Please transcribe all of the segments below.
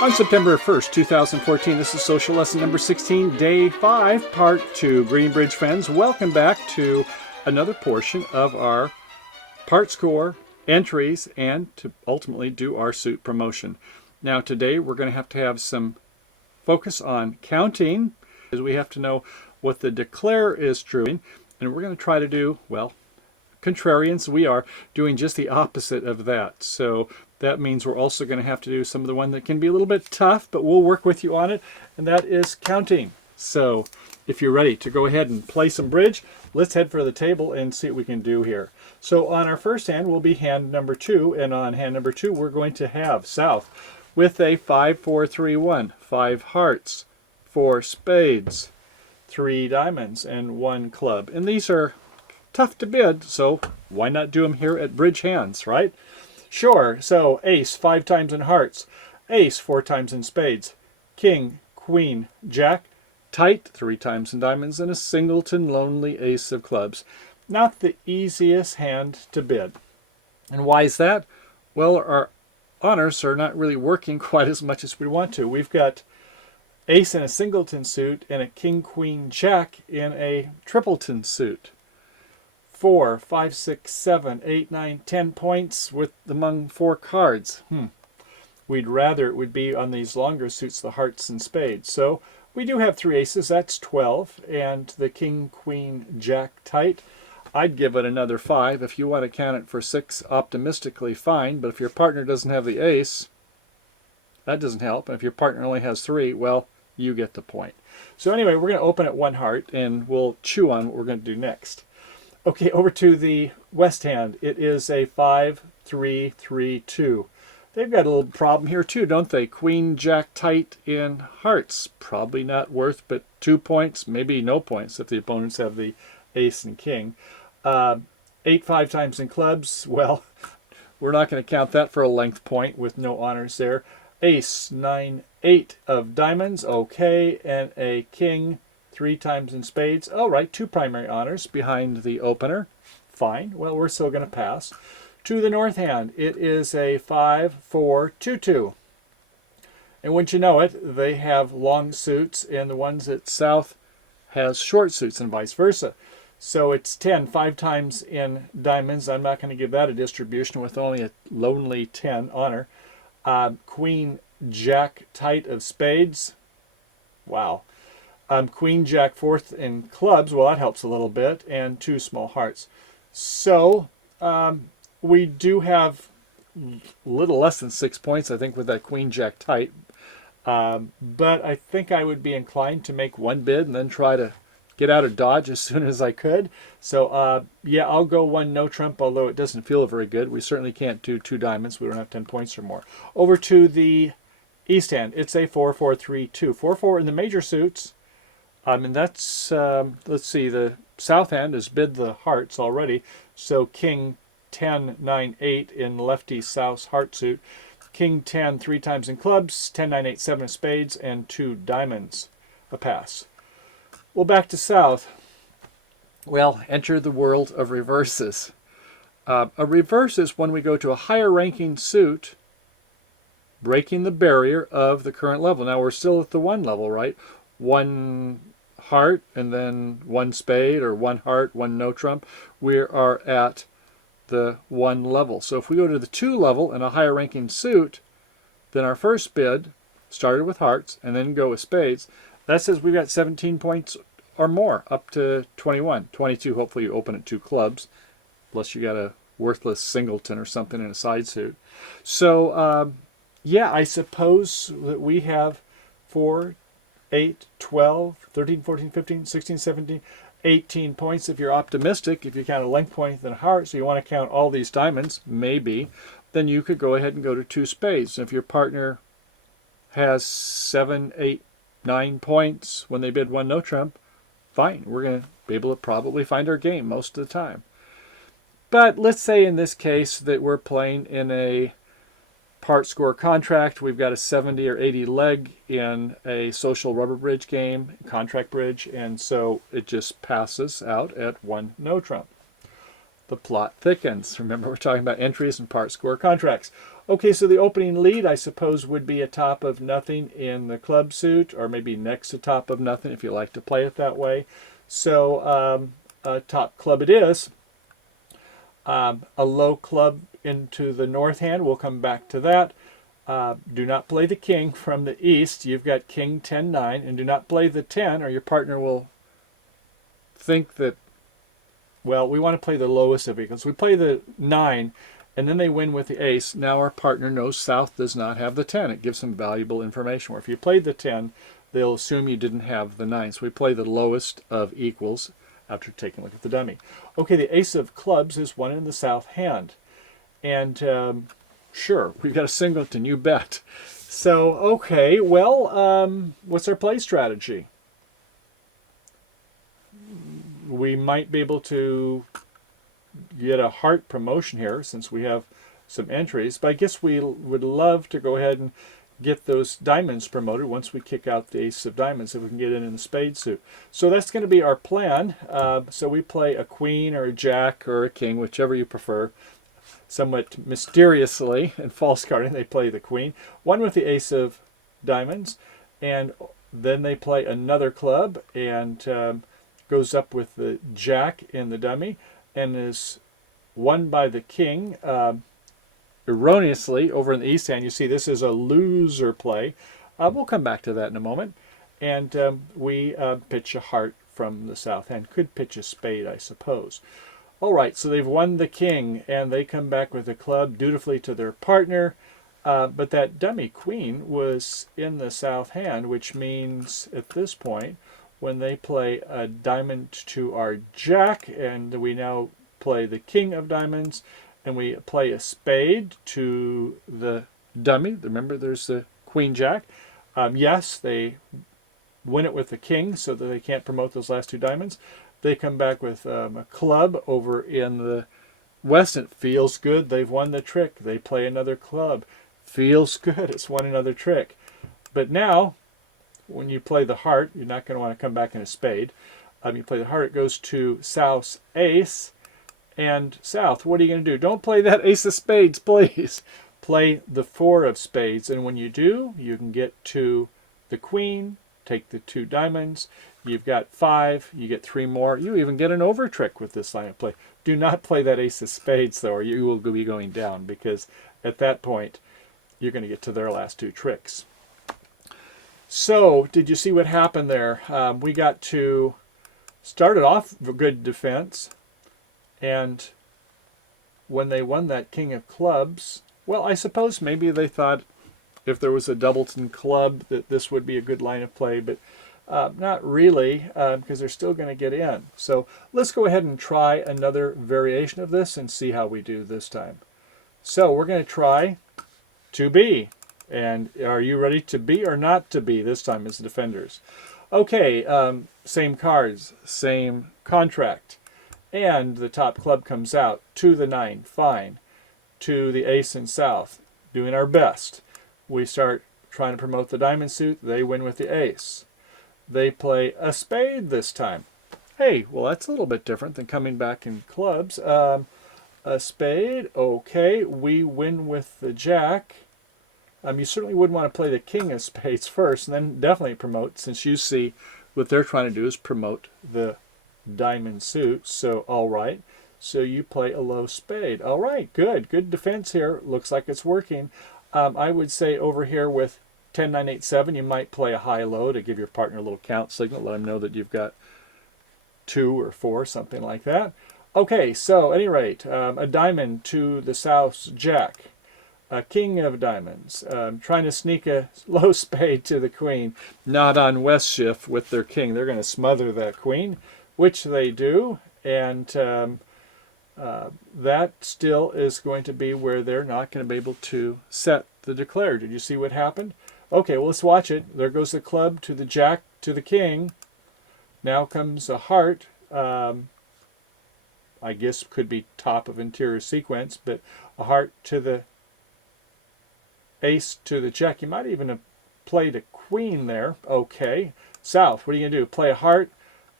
On September 1st, 2014, this is social lesson number 16, day 5, part 2. Greenbridge friends, welcome back to another portion of our Partscore entries and to ultimately do our suit promotion. Now today we're going to have some focus on counting, because we have to know what the declare is true, and we're going to try to do, well, contrarians, we are doing just the opposite of that. So that means we're also going to have to do some of the one that can be a little bit tough, but we'll work with you on it, and that is counting. So if you're ready to go ahead and play some bridge, let's head for the table and see what we can do here. So on our first hand will be hand number 2, and on hand number 2 we're going to have south with a 5-4-3-1, 5 hearts, 4 spades, 3 diamonds, and 1 club. And these are tough to bid, so why not do them here at bridge hands, right? Sure. So ace 5 times in hearts, ace 4 times in spades, king, queen, jack, tight 3 times in diamonds, and a singleton lonely ace of clubs. Not the easiest hand to bid. And why is that? Well, our honors are not really working quite as much as we want to. We've got ace in a singleton suit and a king, queen, jack in a tripleton suit. 4, 5, 6, 7, 8, 9, 10 points with among 4 cards. We'd rather it would be on these longer suits, the hearts and spades. So we do have 3 aces, that's 12, and the king, queen, jack tight, I'd give it another 5. If you want to count it for 6, optimistically, fine, but if your partner doesn't have the ace, that doesn't help. And if your partner only has 3, well, you get the point. So anyway, we're going to open at 1 heart, and we'll chew on what we're going to do next. Okay, over to the west hand. It is a 5-3-3-2. They've got a little problem here too, don't they? Queen, jack, tight in hearts. Probably not worth but 2 points, maybe no points if the opponents have the ace and king. 8 5 times in clubs. Well, we're not going to count that for a length point with no honors there. Ace 9 8 of diamonds. Okay, and a king 3 times in spades. All right, 2 primary honors behind the opener. Fine. Well, we're still going to pass. To the north hand, it is a 5-4-2-2. And wouldn't you know it, they have long suits, and the ones at south has short suits and vice versa. So it's 10, 5 times in diamonds. I'm not going to give that a distribution with only a lonely 10 honor. Queen, jack, tight of spades. Wow. Queen, jack, 4th in clubs. Well, that helps a little bit. And 2 small hearts. So we do have a little less than 6 points, I think, with that queen, jack, tight. But I think I would be inclined to make 1 bid and then try to get out of Dodge as soon as I could. So, yeah, I'll go 1 no trump, although it doesn't feel very good. We certainly can't do 2 diamonds. We don't have 10 points or more. Over to the east hand. It's a 4-4-3-2. 4-4 in the major suits. And that's, let's see, the south hand has bid the hearts already. So king 10, 9, 8 in lefty south's heart suit. King 10, 3 times in clubs. 10, 9, 8, 7 of spades, and 2 diamonds. A pass. Well, back to south. Well, enter the world of reverses. A reverse is when we go to a higher ranking suit, breaking the barrier of the current level. Now, we're still at the 1 level, right? 1 heart and then 1 spade, or 1 heart, 1 no trump. We are at the 1 level. So if we go to the 2 level in a higher ranking suit, then our first bid started with hearts and then go with spades. That says we've got 17 points or more, up to 21. 22, hopefully you open at 2 clubs, unless you got a worthless singleton or something in a side suit. So, yeah, I suppose that we have 4, 8, 12, 13, 14, 15, 16, 17, 18 points if you're optimistic. If you count a length point and a heart, so you want to count all these diamonds, maybe, then you could go ahead and go to 2 spades. And if your partner has 7, 8, 9 points when they bid 1 no trump, fine. We're going to be able to probably find our game most of the time. But let's say in this case that we're playing in a Partscore contract. We've got a 70 or 80 leg in a social rubber bridge game, contract bridge, and so it just passes out at 1 no trump. The plot thickens. Remember, we're talking about entries and Partscore contracts. Okay, so the opening lead, I suppose, would be a top of nothing in the club suit, or maybe next to top of nothing if you like to play it that way. So a top club it is. A low club into the north hand. We'll come back to that. Do not play the king from the east. You've got king 10-9, and do not play the 10 or your partner will think that, well, we want to play the lowest of equals. We play the 9, and then they win with the ace. Now our partner knows south does not have the 10. It gives some valuable information. Where if you played the 10, they'll assume you didn't have the 9. So we play the lowest of equals after taking a look at the dummy. Okay, the ace of clubs is one in the south hand. And sure, we've got a singleton, you bet. So, okay, well, what's our play strategy? We might be able to get a heart promotion here since we have some entries, but I guess we would love to go ahead and get those diamonds promoted once we kick out the ace of diamonds, if we can get in the spade suit. So that's going to be our plan. So we play a queen or a jack or a king, whichever you prefer. Somewhat mysteriously and false carding, they play the queen. One with the ace of diamonds, and then they play another club and goes up with the jack in the dummy and is won by the king. Erroneously over in the east hand. You see this is a loser play. We'll come back to that in a moment. And we pitch a heart from the south hand. Could pitch a spade, I suppose. All right, so they've won the king, and they come back with a club dutifully to their partner. But that dummy queen was in the south hand, which means at this point, when they play a diamond to our jack, and we now play the king of diamonds, and we play a spade to the dummy. Remember, there's the queen jack. Yes, they win it with the king so that they can't promote those last two diamonds. They come back with a club over in the west. It feels good. They've won the trick. They play another club. Feels good. It's won another trick. But now, when you play the heart, you're not going to want to come back in a spade. You play the heart, it goes to south's ace. And south, what are you going to do? Don't play that ace of spades, please. Play the 4 of spades. And when you do, you can get to the queen, take the 2 diamonds. You've got 5, you get 3 more. You even get an over trick with this line of play. Do not play that ace of spades, though, or you will be going down, because at that point, you're going to get to their last 2 tricks. So, did you see what happened there? We got to started off with good defense. And when they won that king of clubs, well, I suppose maybe they thought if there was a doubleton club that this would be a good line of play, but not really, because they're still going to get in. So let's go ahead and try another variation of this and see how we do this time. So we're going to try to be. And are you ready to be or not to be this time as defenders? Okay, same cards, same contract. And the top club comes out to the 9, fine. To the ace and south, doing our best. We start trying to promote the diamond suit. They win with the ace. They play a spade this time. Hey, well, that's a little bit different than coming back in clubs. A spade, okay. We win with the jack. You certainly wouldn't want to play the king of spades first, and then definitely promote, since you see what they're trying to do is promote the diamond suit. So all right, so you play a low spade. All right, good defense here. Looks like it's working. I would say over here with 10, 9, 8, 7, you might play a high low to give your partner a little count signal, let them know that you've got 2 or 4, something like that. Okay, so at any rate, a diamond to the south's jack, a king of diamonds, trying to sneak a low spade to the queen. Not on west shift with their king. They're going to smother that queen, which they do, and that still is going to be where they're not going to be able to set the declare. Did you see what happened? Okay, well, let's watch it. There goes the club to the jack to the king. Now comes a heart. I guess could be top of interior sequence, but a heart to the ace to the jack. You might even have played a queen there. Okay. South, what are you going to do? Play a heart.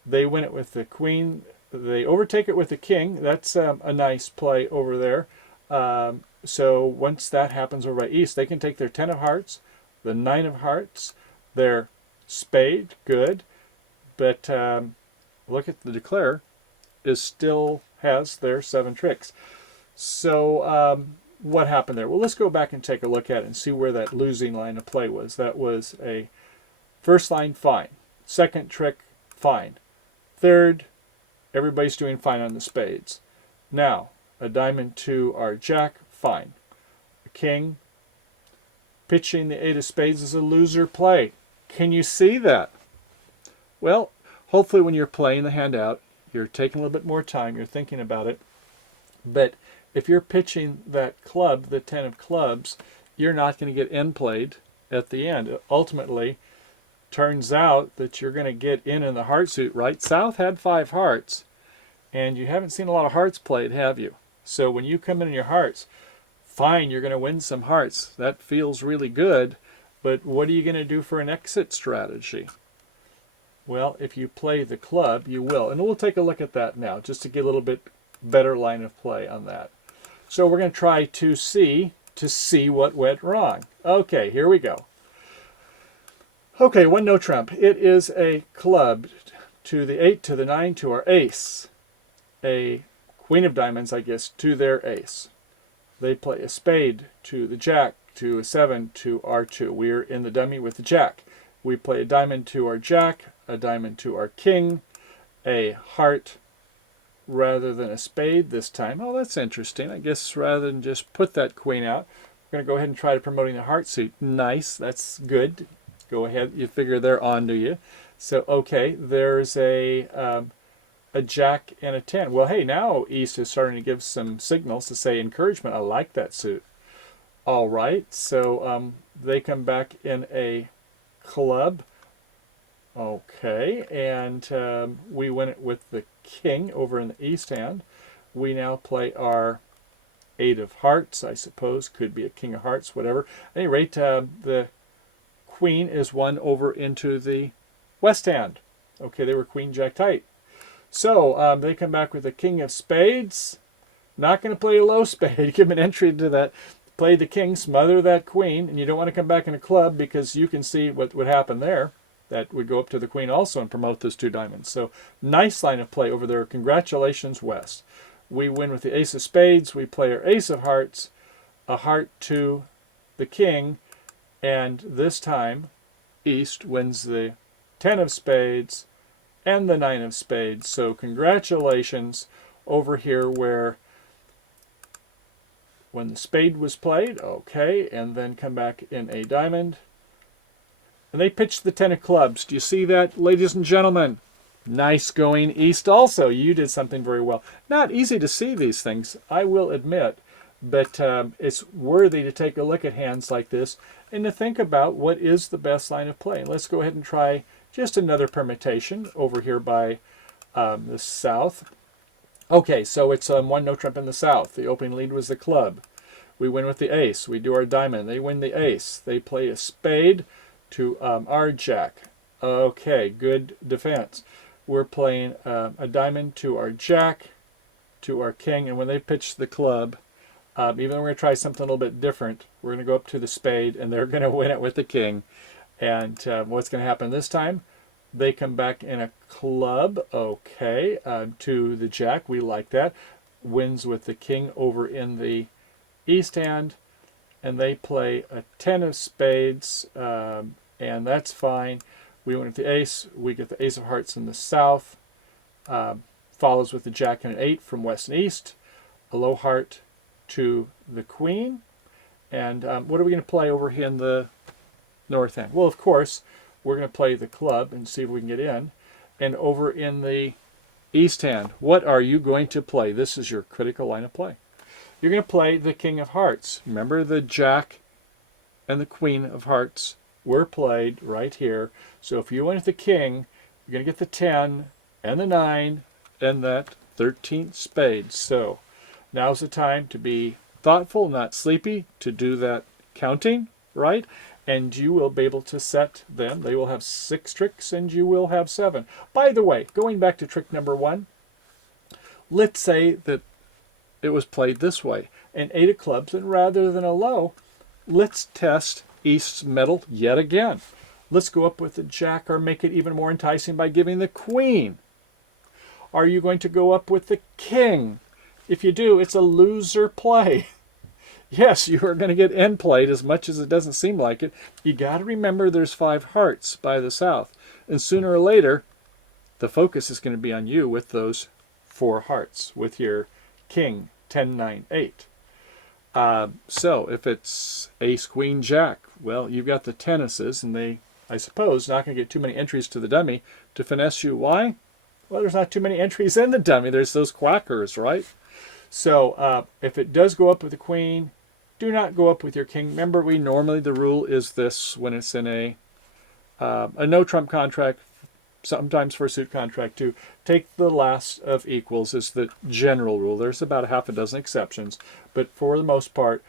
They win it with the queen. They overtake it with the king. That's a nice play over there. So once that happens over by East, they can take their 10 of hearts, the 9 of hearts, their spade, good, but look at the declare, is still has their 7 tricks. So what happened there? Well, let's go back and take a look at it and see where that losing line of play was. That was a first line, fine. Second trick, fine. Third, everybody's doing fine on the spades. Now, a diamond to our jack, fine. A king, pitching the 8 of spades is a loser play. Can you see that? Well, hopefully when you're playing the hand out, you're taking a little bit more time, you're thinking about it. But if you're pitching that club, the 10 of clubs, you're not going to get end played at the end. It ultimately turns out that you're going to get in the heart suit, right? South had 5 hearts, and you haven't seen a lot of hearts played, have you? So when you come in your hearts, fine, you're going to win some hearts. That feels really good, but what are you going to do for an exit strategy? Well, if you play the club, you will. And we'll take a look at that now, just to get a little bit better line of play on that. So we're going to try to see what went wrong. Okay, here we go. Okay, 1 no trump. It is a club to the 8, to the 9, to our ace. A queen of diamonds, I guess, to their ace. They play a spade to the jack, to a 7, to our 2. We're in the dummy with the jack. We play a diamond to our jack, a diamond to our king, a heart rather than a spade this time. Oh, that's interesting. I guess rather than just put that queen out, we're going to go ahead and try to promoting the heart suit. Nice. That's good. Go ahead. You figure they're on to you. So, okay, there's a jack and a 10. Well, hey, now East is starting to give some signals to say encouragement. I like that suit. All right, so they come back in a club. Okay, and we win it with the king over in the East hand. We now play our 8 of hearts, I suppose. Could be a king of hearts, whatever. At any rate, the queen is won over into the West hand. Okay, they were queen jack tight. So they come back with the king of spades. Not going to play a low spade. Give an entry to that. Play the king, smother that queen, and you don't want to come back in a club because you can see what would happen there. That would go up to the queen also and promote those 2 diamonds. So nice line of play over there. Congratulations, West. We win with the ace of spades. We play our ace of hearts, a heart to the king, and this time East wins the 10 of spades and the 9 of spades. So congratulations over here where when the spade was played, okay, and then come back in a diamond. And they pitched the 10 of clubs. Do you see that, ladies and gentlemen? Nice going, East also. You did something very well. Not easy to see these things, I will admit, but it's worthy to take a look at hands like this and to think about what is the best line of play. And let's go ahead and try just another permutation over here by the South. Okay, so it's 1 no trump in the South. The opening lead was the club. We win with the ace. We do our diamond. They win the ace. They play a spade to our jack. Okay, good defense. We're playing a diamond to our jack, to our king, and when they pitch the club, even though we're going to try something a little bit different, we're going to go up to the spade, and they're going to win it with the king. And what's going to happen this time? They come back in a club, okay, to the jack. We like that. Wins with the king over in the East hand, and they play a 10 of spades, and that's fine. We went with the ace. We get the ace of hearts in the South. Follows with the jack and an 8 from West and East. A low heart to the queen. And what are we going to play over here in the North hand? Well, of course, we're going to play the club and see if we can get in. And over in the East hand, what are you going to play? This is your critical line of play. You're going to play the king of hearts. Remember, the jack and the queen of hearts were played right here. So if you went with the king, you're going to get the 10 and the 9 and that 13th spade. So now's the time to be thoughtful, not sleepy, to do that counting, right? And you will be able to set them. They will have 6 tricks and you will have 7. By the way, going back to trick number 1, let's say that it was played this way. an 8 of clubs, and rather than a low, let's test East's mettle yet again. Let's go up with the jack or make it even more enticing by giving the queen. Are you going to go up with the king? If you do, it's a loser play. Yes, you are going to get end played as much as it doesn't seem like it. You got to remember there's 5 hearts by the south. And sooner or later, the focus is going to be on you with those 4 hearts, with your king, 10, 9, 8. So if it's ace, queen, jack, well, you've got the tennises, and they, I suppose, not going to get too many entries to the dummy to finesse you. Why? Well, there's not too many entries in the dummy. There's those quackers, right? So if it does go up with the queen, do not go up with your king. Remember, the rule is this when it's in a no trump contract, sometimes for a suit contract too. Take the last of equals is the general rule. There's about a half a dozen exceptions, but for the most part,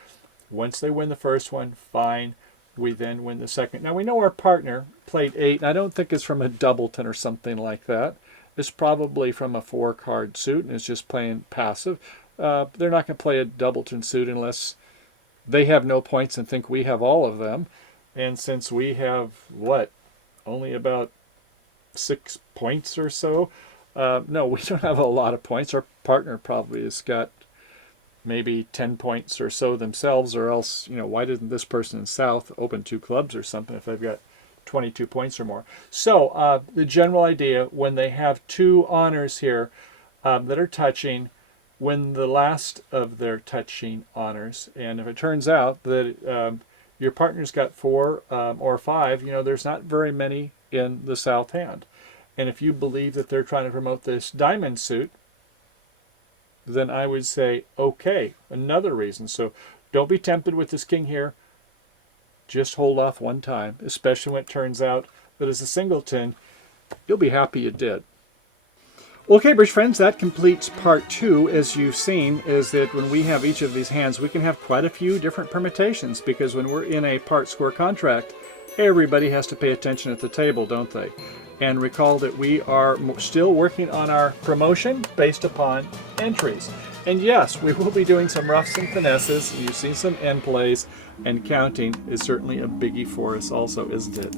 once they win the first one, fine. We then win the second. Now we know our partner played 8, and I don't think it's from a doubleton or something like that. It's probably from a 4-card suit, and it's just playing passive. They're not going to play a doubleton suit unless they have no points and think we have all of them. And since we have, only about 6 points or so, no, we don't have a lot of points. Our partner probably has got maybe 10 points or so themselves, or else, why didn't this person in South open 2 clubs or something if they've got 22 points or more? So the general idea, when they have 2 honors here that are touching, win the last of their touching honors. And if it turns out that your partner's got 4 or 5, there's not very many in the south hand. And if you believe that they're trying to promote this diamond suit, then I would say, okay, another reason. So don't be tempted with this king here. Just hold off one time, especially when it turns out that as a singleton, you'll be happy you did. Okay, bridge friends, that completes part 2. As you've seen, is that when we have each of these hands, we can have quite a few different permutations, because when we're in a Partscore contract, everybody has to pay attention at the table, don't they? And recall that we are still working on our promotion based upon entries. And yes, we will be doing some roughs and finesses. You've seen some end plays, and counting is certainly a biggie for us also, isn't it?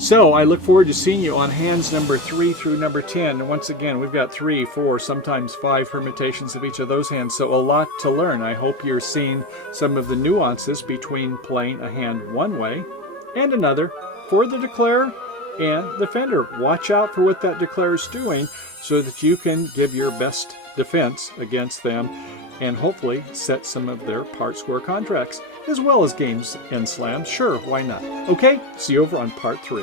So I look forward to seeing you on hands number 3 through number 10. And once again, we've got 3, 4, sometimes 5 permutations of each of those hands, so a lot to learn. I hope you're seeing some of the nuances between playing a hand one way and another for the declarer and defender. Watch out for what that declarer is doing so that you can give your best defense against them and hopefully set some of their Partscore contracts, as well as games and slams. Sure, why not? Okay, see you over on part 3.